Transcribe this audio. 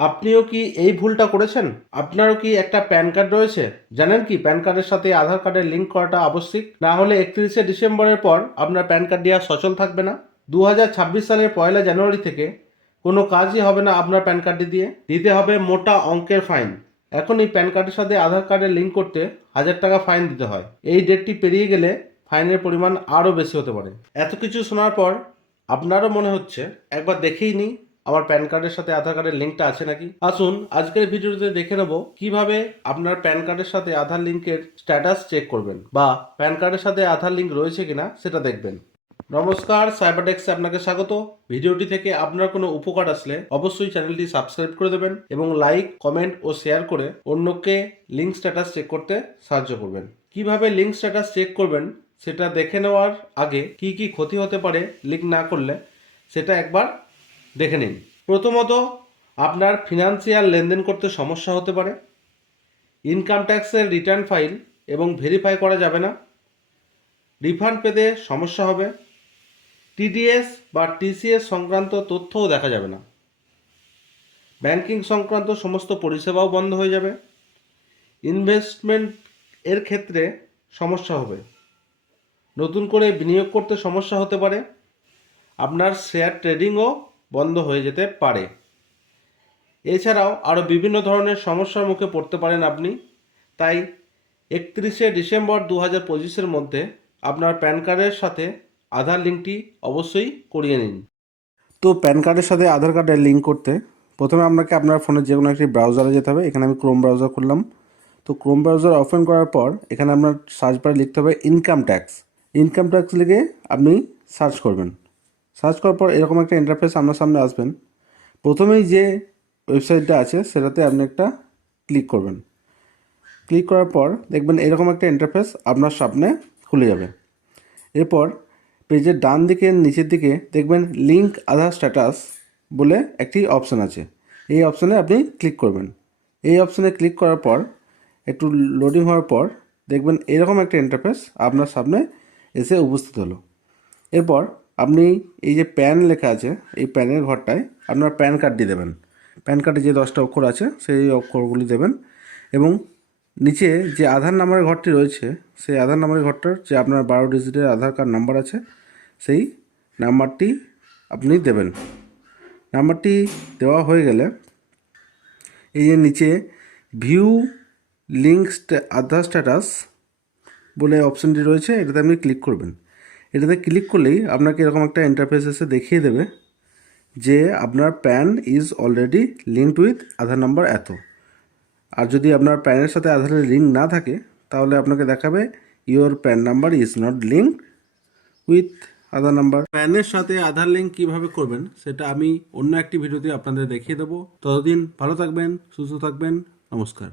আপনিও কি এই ভুলটা করেছেন? আপনারও কি একটা প্যান কার্ড রয়েছে? জানেন কি প্যান কার্ডের সাথে আধার কার্ডের লিঙ্ক করাটা আবশ্যিক? না হলে 31শে ডিসেম্বরের পর আপনার প্যান কার্ডটি আর সচল থাকবে না। 2026 সালের 1 জানুয়ারি থেকে কোনো কাজই হবে না আপনার প্যান কার্ডটি দিয়ে। দিতে হবে মোটা অঙ্কের ফাইন। এখনই প্যান কার্ডের সাথে আধার কার্ডের লিঙ্ক করতে 1000 টাকা ফাইন দিতে হয়। এই ডেটটি পেরিয়ে গেলে ফাইনের পরিমাণ আরও বেশি হতে পারে। এত কিছু শোনার পর আপনারও মনে হচ্ছে একবার দেখেই নিই আমার প্যান কার্ডের সাথে আধার কার্ডের লিঙ্কটা আছে নাকি। আসুন আজকের ভিডিওতে দেখে নেব কিভাবে আপনার প্যান কার্ডের সাথে আধার লিঙ্কের স্ট্যাটাস চেক করবেন বা প্যান কার্ডের সাথে আধার লিঙ্ক রয়েছে কিনা সেটা দেখবেন। নমস্কার, সাইবারটেক্সে আপনাকে স্বাগত। ভিডিওটি থেকে আপনার কোনো উপকার আসলে অবশ্যই চ্যানেলটি সাবস্ক্রাইব করে দেবেন এবং লাইক, কমেন্ট ও শেয়ার করে অন্যকে লিঙ্ক স্ট্যাটাস চেক করতে সাহায্য করবেন। কিভাবে লিঙ্ক স্ট্যাটাস চেক করবেন সেটা দেখে নেওয়ার আগে কি কি ক্ষতি হতে পারে লিঙ্ক না করলে সেটা একবার দেখে নিন। প্রথমত, আপনার ফিনান্সিয়াল লেনদেন করতে সমস্যা হতে পারে। ইনকাম ট্যাক্সের রিটার্ন ফাইল এবং ভেরিফাই করা যাবে না। রিফান্ড পেতে সমস্যা হবে। টিডিএস বা টিসিএস সংক্রান্ত তথ্যও দেখা যাবে না। ব্যাংকিং সংক্রান্ত সমস্ত পরিষেবাও বন্ধ হয়ে যাবে। ইনভেস্টমেন্ট এর ক্ষেত্রে সমস্যা হবে। নতুন করে বিনিয়োগ করতে সমস্যা হতে পারে। আপনার শেয়ার ট্রেডিংও বন্ধ হয়ে যেতে পারে। এছাড়াও আরও বিভিন্ন ধরনের সমস্যার মুখে পড়তে পারেন আপনি। তাই 31শে ডিসেম্বর 2025-এর মধ্যে আপনার প্যান কার্ডের সাথে আধার লিঙ্কটি অবশ্যই করিয়ে নিন। তো প্যান কার্ডের সাথে আধার কার্ডের লিঙ্ক করতে প্রথমে আপনাকে আপনার ফোনের যে কোনো একটি ব্রাউজারে যেতে হবে। এখানে আমি ক্রোম ব্রাউজার খুললাম। তো ক্রোম ব্রাউজার ওপেন করার পর এখানে আপনার সার্চ বারে লিখতে হবে ইনকাম ট্যাক্স। ইনকাম ট্যাক্স লিখে আপনি সার্চ করবেন। সার্চ করার পর এরকম একটা ইন্টারফেস আপনার সামনে আসবেন। প্রথমেই যে ওয়েবসাইটটা আছে সেটাতে আপনি একটা ক্লিক করবেন। ক্লিক করার পর দেখবেন এরকম একটা ইন্টারফেস আপনার সামনে খুলে যাবে। এরপর পেজের ডান দিকে নিচের দিকে দেখবেন লিঙ্ক আধার স্ট্যাটাস বলে একটি অপশান আছে। এই অপশানে আপনি ক্লিক করবেন। এই অপশানে ক্লিক করার পর একটু লোডিং হওয়ার পর দেখবেন এরকম একটা ইন্টারফেস আপনার সামনে এসে উপস্থিত হলো। এরপর আপনি এই যে প্যান লেখা আছে এই প্যানের ঘরটায় আপনার প্যান কার্ডটি দেবেন। প্যান কার্ডে যে 10টা অক্ষর আছে সেই অক্ষরগুলি দেবেন এবং নিচে যে আধার নাম্বারের ঘরটি রয়েছে সেই আধার নাম্বারের ঘরটার যে আপনার 12 ডিজিটের আধার কার্ড নাম্বার আছে সেই নাম্বারটি আপনি দেবেন। নাম্বারটি দেওয়া হয়ে গেলে এই যে নিচে ভিউ লিঙ্ক আধার স্ট্যাটাস বলে অপশানটি রয়েছে, এটাতে আপনি ক্লিক করবেন। এটাতে ক্লিক করলেই আপনাকে এরকম একটা ইন্টারফেস এসে দেখিয়ে দেবে যে আপনার pen is already linked with Aadhaar number এত। আর যদি আপনার প্যানের সাথে আধারের লিঙ্ক না থাকে তাহলে আপনাকে দেখাবে your pan number is not link with Aadhaar number. প্যানের সাথে আধার লিঙ্ক কীভাবে করবেন সেটা আমি অন্য একটি ভিডিওতে আপনাদের দেখিয়ে দেবো। ততদিন ভালো থাকবেন, সুস্থ থাকবেন। নমস্কার।